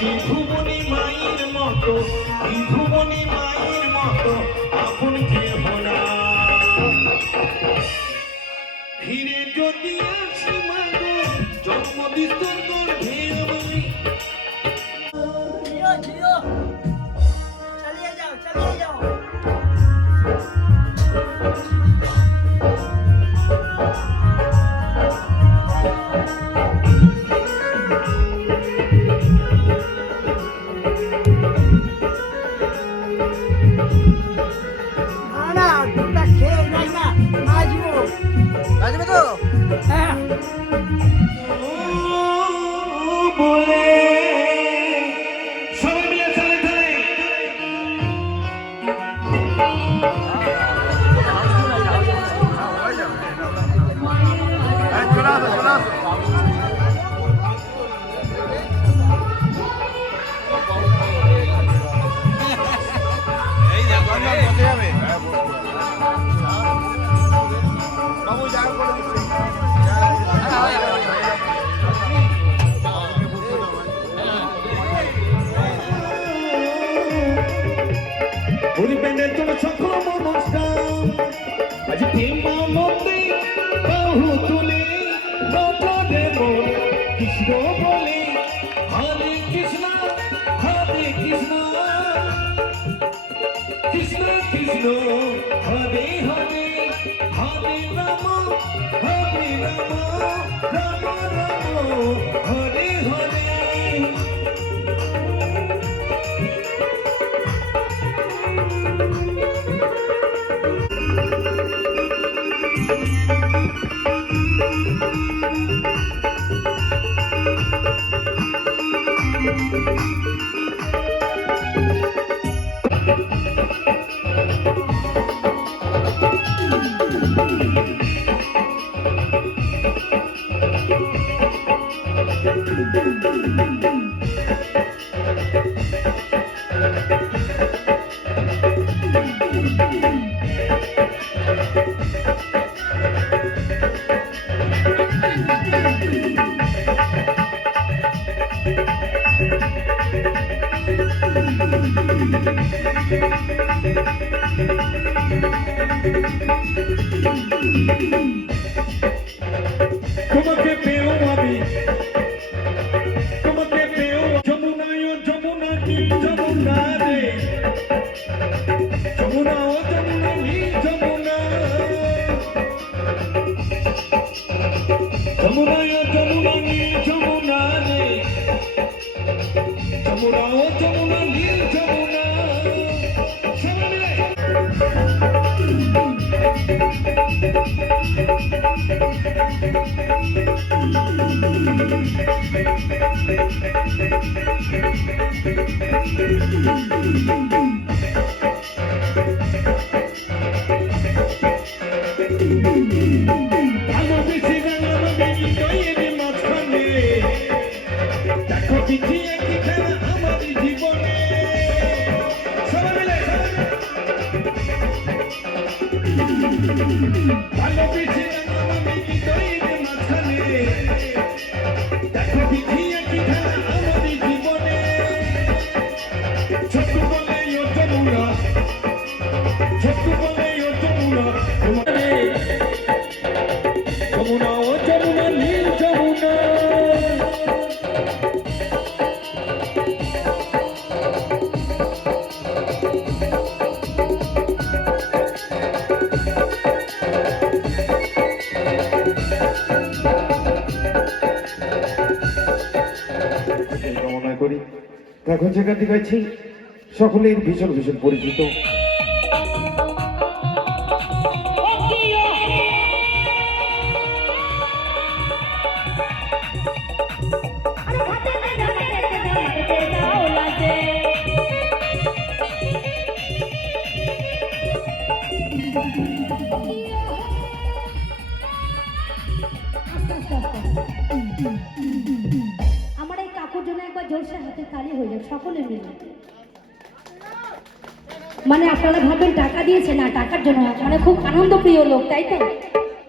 ত্রিভুবনী মায়ের মতো ত্রিভুবনী মায়ের মতো আপন কেহ না ফিরে যদি আসি মাগো জন্মদিন তোর ভেয়ামাই जियो जियो चलिए जाओ ना दूटा खेल नहीं ना नाजियो नाचবে তো हाँ বলে সবাই মিলে চলে চলে চলে আসো চলে আসো এই দেখো বসে যাবে বাবু জায়গা করে দিচ্ছি ওরি প্যান্ডেল তোমার সকল নমস্কার আজ প্রেমা মতে বাহু তুলে নটরে মন কৃষ্ণ বলে হরে কৃষ্ণ কৃষ্ণ কৃষ্ণ হরে হরে হরে রাম রাম রাম হরে হরে তোমাকে পেও আমি তোমাকে পেও যমুনায় যমুনা নীল যমুনা রে যমুনা ও যমুনা নীল যমুনা যমুনায় যমুনা নীল যমুনা রে যমুনা ও যমুনা নীল যমুনা সবাই মিলে ভালোবেসে রাঙামাটি হৃদয়ের মাঝখানে দেখো পিছিয়ে কি খেলা আমার জীবনে সবাই মিলে ভালোবেসে রাঙামাটি হৃদয়ের মাঝখানে দেখো পিছিয়ে কি খেলা আমার জীবনে ছোট্ট বলে ও যমুনা ছোট্ট বলে ও যমুনা এখন যে গানটি গাইছি সকলের ভীষণ ভীষণ পরিচিত। আমার এই কাকুর জন্য একবার জোরসে হাতে তালি হয়ে যাক সকলে মিলে। মানে আপনারা ভাবেন টাকা দিয়েছে, না টাকার জন্য না, মানে খুব আনন্দপ্রিয় লোক, তাই তো?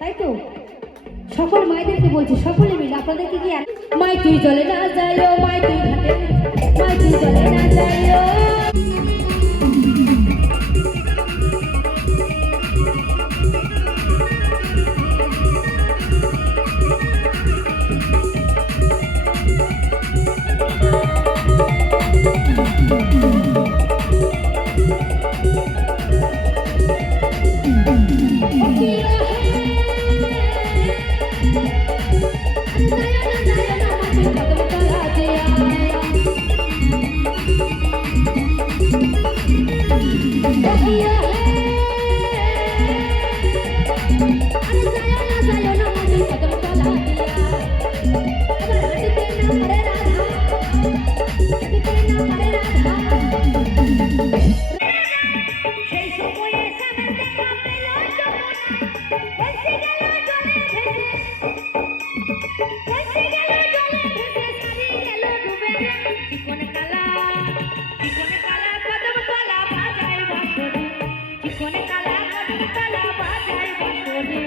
তাই তো সকল মায়েদেরকে বলছি সকলে মিলে আপনাদেরকে কি মাই তুই জলে না যাইও, মাই তুই ঘাটে, মাই তুই জলে না যাইও। চিকনে কালা কদম কালা বাজায় বসে, চিকনে কালা কদম কালা বাজায় বসে।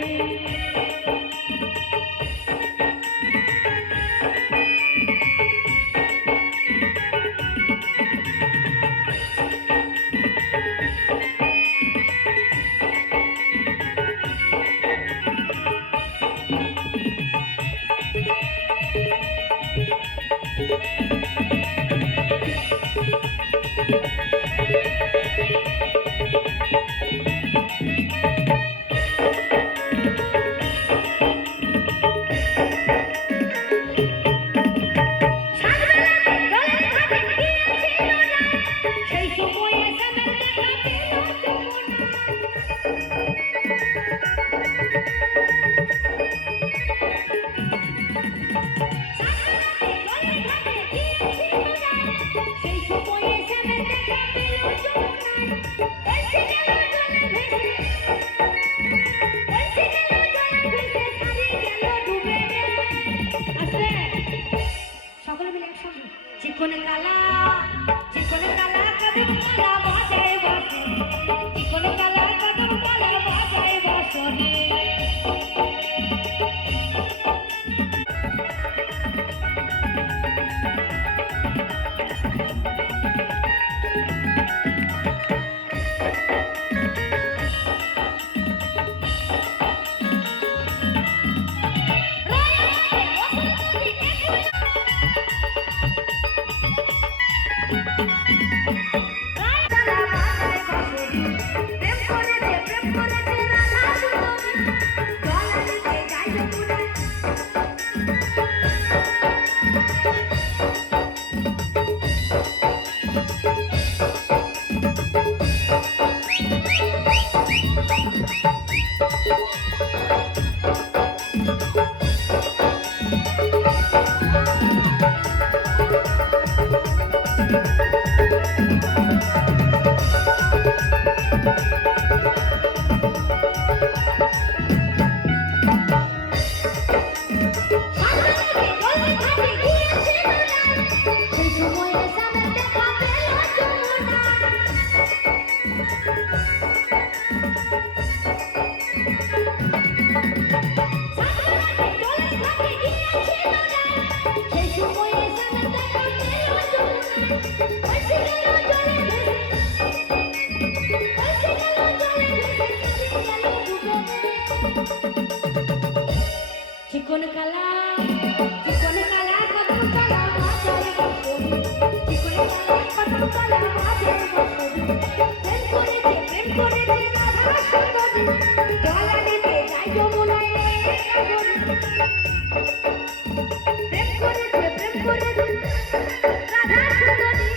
চিকন কালা কদম কালা বাজায় বসে, চিকন কালা কদম কালা বাজায় বসে। প্রেম করেছে রাধা সুন্দরী, জলা দিতে যাই যমুনায় সাগরে। প্রেম করেছে রাধা সুন্দরী,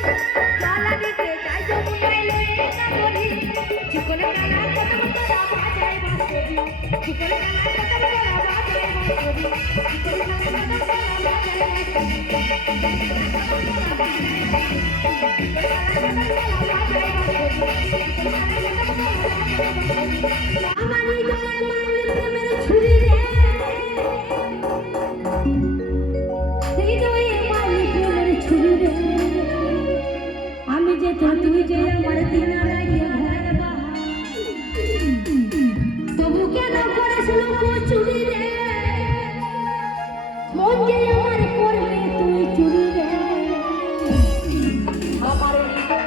আমার হৃদয়ে মারলে প্রেমের ছুরি রে, হৃদয়ে মারলে প্রেমের ছুরি রে, আমি যে তো তুই যে আমার দিনা লাগিয়ে ঘরের বাহার, তবু কেন করিস লোক চুরি রে, মন যে আমার করবে তুই চুরি রে, আমার হৃদয়